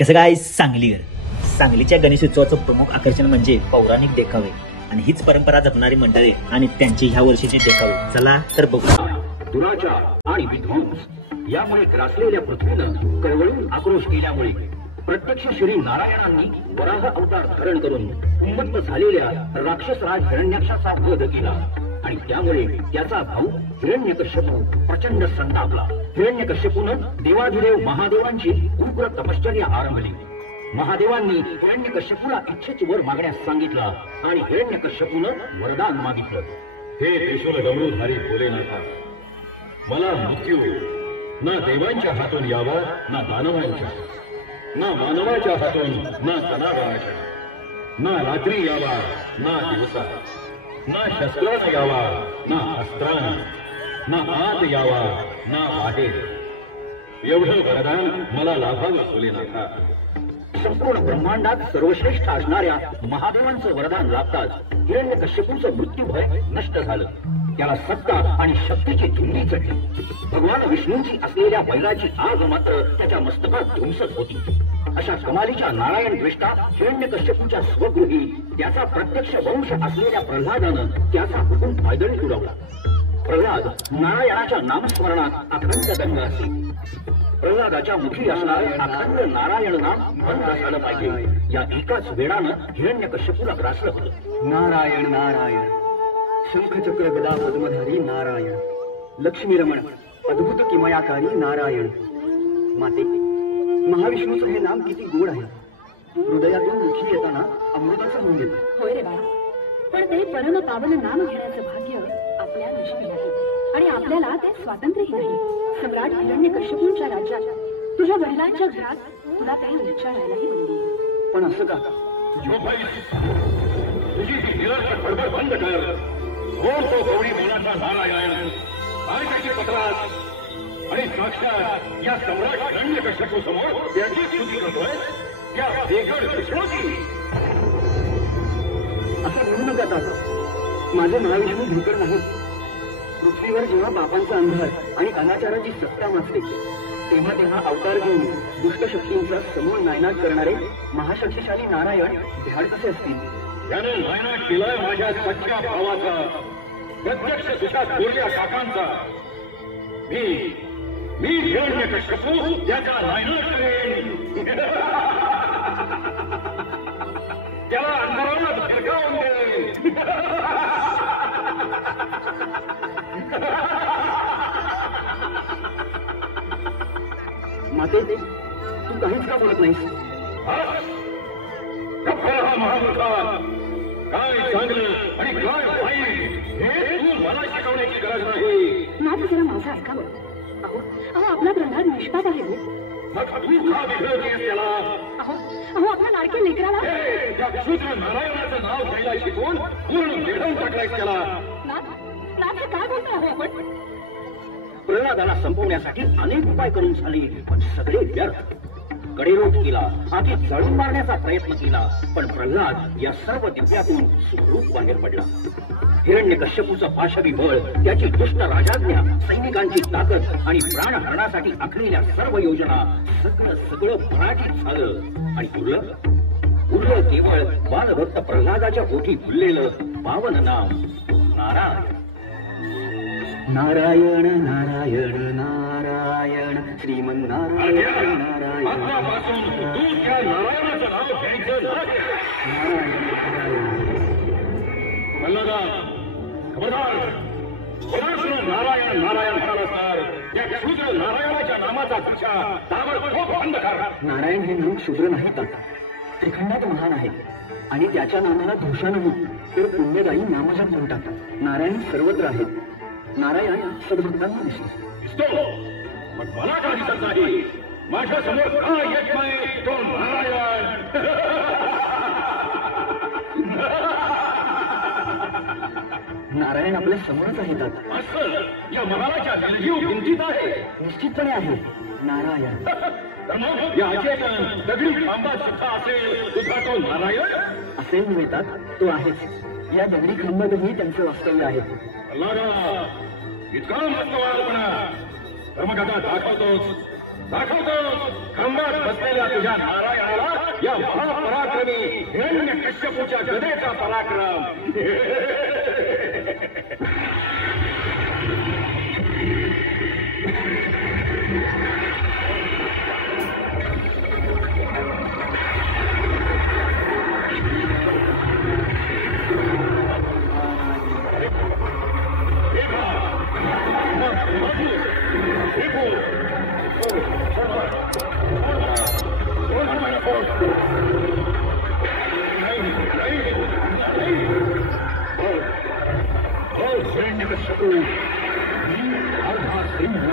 कसं काय सांगलीकर सांगलीच्या गणेशोत्सवाचं प्रमुख आकर्षण म्हणजे पौराणिक देखावे आणि हीच परंपरा जपणारी मंडळी आणि त्यांचे ह्या वर्षीचे देखावे. चला तर बघू. दुराचार आणि विध्वंस यामुळे ग्रासलेल्या पृथ्वीनं कळवळून आक्रोश केल्यामुळे प्रत्यक्ष श्री नारायणांनी वराह अवतार धारण करून उन्मत्त झालेल्या राक्षसराज हिरण्याक्षाचा वध केला आणि त्यामुळे त्याचा भाऊ हिरण्यकश्यपू प्रचंड संतापला. हिरण्यकश्यपूनं देवाधिदेव महादेवांची उग्र तपश्चर्या आरंभली. महादेवांनी हिरण्यकश्यपूला इच्छेच वर मागण्यास सांगितलं आणि हिरण्यकश्यपूनं वरदान मागितलं. हे त्रिशूल डमरूधारी भोलेनाथा, मला मृत्यू ना देवांच्या हातून यावा ना दानवांच्या, ना मानवाच्या हातून ना जनावरांच्या, ना रात्री यावा ना दिवसा, ना शस्त्रानं यावा ना अस्त्रानं, ना आत यावा ना बाहेर. एवढं वरदान मला लाभावं भोलेनाथा. संपूर्ण ब्रह्मांडात सर्वश्रेष्ठ असणाऱ्या महादेवांचं वरदान लाभताच हिरण्यकश्यपूचं मृत्यूभय नष्ट झालं. त्याला सत्ता आणि शक्तीची धुंदी चढली. भगवान विष्णूंची असलेल्या वैराची आग मात्र त्याच्या मस्तकात धुमसत होती. अशा कमालीच्या नारायण द्वेष्टा हिरण्यकश्यपूच्या स्वगृही त्याचा प्रत्यक्ष वंश असलेल्या प्रल्हादानं त्याचा हुकूम पायदळी उडवला. प्रल्हाद नारायणाच्या नामस्मरणात अखंड दंग असे. प्रल्हादाच्या मुखी असणारे अखंड नारायण नाम बंद झालं पाहिजे या एकाच वेळानं हिरण्यकश्यपूला ग्रासलं होतं. नारायण नारायण, शंखचक्र गदा पद्मधारी नारायण, लक्ष्मीरमण अद्भुत किमयाकारी नारायण. माते, महाविष्णूचं हे नाम किती गोड आहे. हृदयातून मुखी येताना अमृताचं होऊन येतं. होय रे बाळा, पण ते परम पावन नाम घेण्याचं भाग्य आपल्या नशिबी नाही आणि आपल्याला ते स्वातंत्र्यही नाही. सम्राट हिरण्यकश्यपूंच्या राज्यात तुझ्या वडिलांच्या घरात तुला काही उच्चारायलाही बंदी. पण असं का? तुझी ही निरर्थक बडबड बंद कर. कोण तो गौरी मोलाचा नारायण आणि त्याची पत्रात आणि साक्षात या सम्राट हिरण्यकश्यपू समोर त्याची स्तुती करतोय. त्या वेगळ विष्णूची. असं म्हणू नका दादा, माझे महाविष्णू भेकड नाहीत. पृथ्वीवर जेव्हा पापांचा अंधार आणि अनाचाराची सत्ता माजते तेव्हा तेव्हा अवतार घेऊन दुष्टशक्तींचा समूळ नायनाट करणारे महाशक्तिशाली नारायण ध्याड कसे असतील. त्याने नायनाट केलाय माझ्या सच्च्या भावाचा, प्रत्यक्ष तुझ्या थोरल्या काकांचा. मी हिरण्यकश्यपू त्याचा नायनाट करेन. त्याला अंधाराला फिरकावून दे. माते, तू काहीच का बोलत नाहीस? हा महामूर्खा, काय चांगलं आणि काय वाईट हे तू मला शिकवण्याची गरज नाही. माझं जरा माझं ऐकावं. अहो अहो आपला प्रल्हाद निष्पाप आहे हो. मग तू का बिघडवतेस त्याला? अहो अहो आपल्या लाडक्या लेकराला त्या शूद्र नारायणाचं नाव घ्यायला शिकवून पूर्ण बिघडवून टाकलायस त्याला. नाथ काय बोलतोय अहो आपण? प्रल्हादाला संपवण्यासाठी अनेक उपाय करून झाले पण सगळे व्यर्थ. कडेरोट केला, आधी जळून मारण्याचा प्रयत्न केला पण प्रल्हाद या सर्व दिव्यातून सुखरूप बाहेर पडला. हिरण्यकश्यपूचं पाशवी बळ, त्याची दुष्ट राजाज्ञा, सैनिकांची ताकद आणि प्राणहरणासाठी आखलेल्या सर्व योजना सगळं पराजित झालं आणि उरलं केवळ बालभक्त प्रल्हादाच्या ओठी फुललेलं पावन नाम नारायण. नारायण नारायण नारायण श्रीमन्नारायण नारायण. आतापासून तू त्या नारायणाचं नाव घ्यायचं नाही. प्रल्हादा, खबरदार. नारायण नारायण म्हणाला तर या शूद्र नारायणाच्या नामाचा पीछा ताबडतोब बंद कर. नारायण हे नाम शूद्र नाही का? त्रिखंडात महान आहे आणि त्याच्या नामाला दोषा नाही तर पुण्यदायी नामजप म्हणतात. नारायण सर्वत्र आहेत. नारायण सद्भक्तांना दिसतो. मग मला का दिसत नाही? माझ्या समोर का येत नाही तो नारायण? नारायण आपल्या समोरच आहेत. असं या महाराच्या निर्जीव भिंतीत आहे. निश्चितपणे आहे नारायण. या अचेतन दगडी खांबात सुद्धा असेल तुझा तो नारायण. असे मिळतात तो आहेच. या दगडी खांबातही त्यांचे वास्तव्य आहे. इतका मस्तवाळपणा तर मग आता दाखवतोच खांबात बसलेल्या तुझ्या नारायण या महापराक्रमी हिरण्यकश्यपूच्या गदेचा पराक्रम. हिरण्यकश्यपू अर्धा सिंह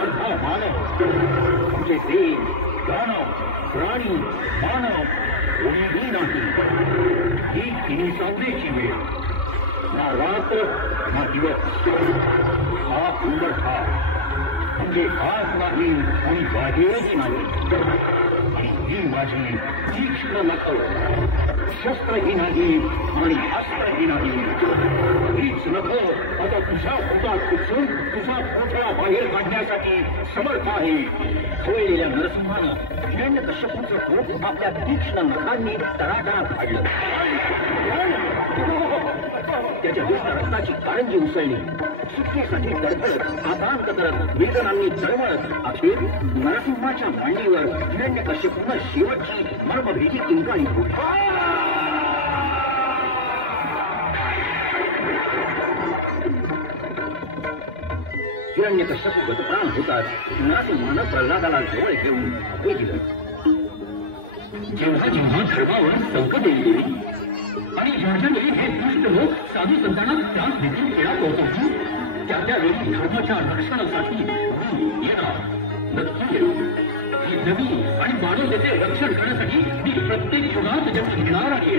अर्धा मानव. तुमचे देव दानव प्राणी मानव कोणीही नाही. ही तिन्ही सावलीची वेळ. ना रात्र ना दिवस. हा सुंदर म्हणजे हात नाही आणि बाहेरच नाही. आणि ही माझी तीक्ष्ण नख. शस्त्रही नाही आणि अस्त्रही नाही. हीच नख आता तुझ्या पोटात खुचून तुझा पोटळा बाहेर काढण्यासाठी समर्थ आहे. सोयलेल्या नरसिंहानं हिरण्यकश्यपूचं पोट आपल्या तीक्ष्ण नखांनी तडातडात फाडलं. त्याच्या दुष्ट रक्ताची कारंजी उसळली. सुटकेसाठी तडफडत आतांत करत वेदनांनी चळवळत अखेर नरसिंहाच्या मांडीवर हिरण्यकश्यपूनं शेवटची मर्मभेदी किंकाळी फुटली. हिरण्यकश्यपू गतप्राण होतात नरसिंहानं प्रल्हादाला जवळ घेऊन अभय दिलं. जेव्हा जेव्हा धर्मावर संकट येईल आणि ज्याच्यावेळी हे दुष्ट लोक साधू संतांना त्रास देखील खेळा पोहोचवतील त्या त्यावेळी धर्माच्या रक्षणासाठी मी येणार. नक्की येईल. ही नवी आणि मानवतेचे रक्षण करण्यासाठी मी प्रत्येक युगात जन्म घेणार आहे.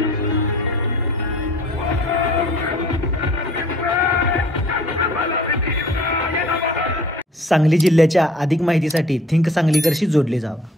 सांगली जिल्ह्याच्या अधिक माहितीसाठी थिंक सांगलीकरशी जोडले जावा.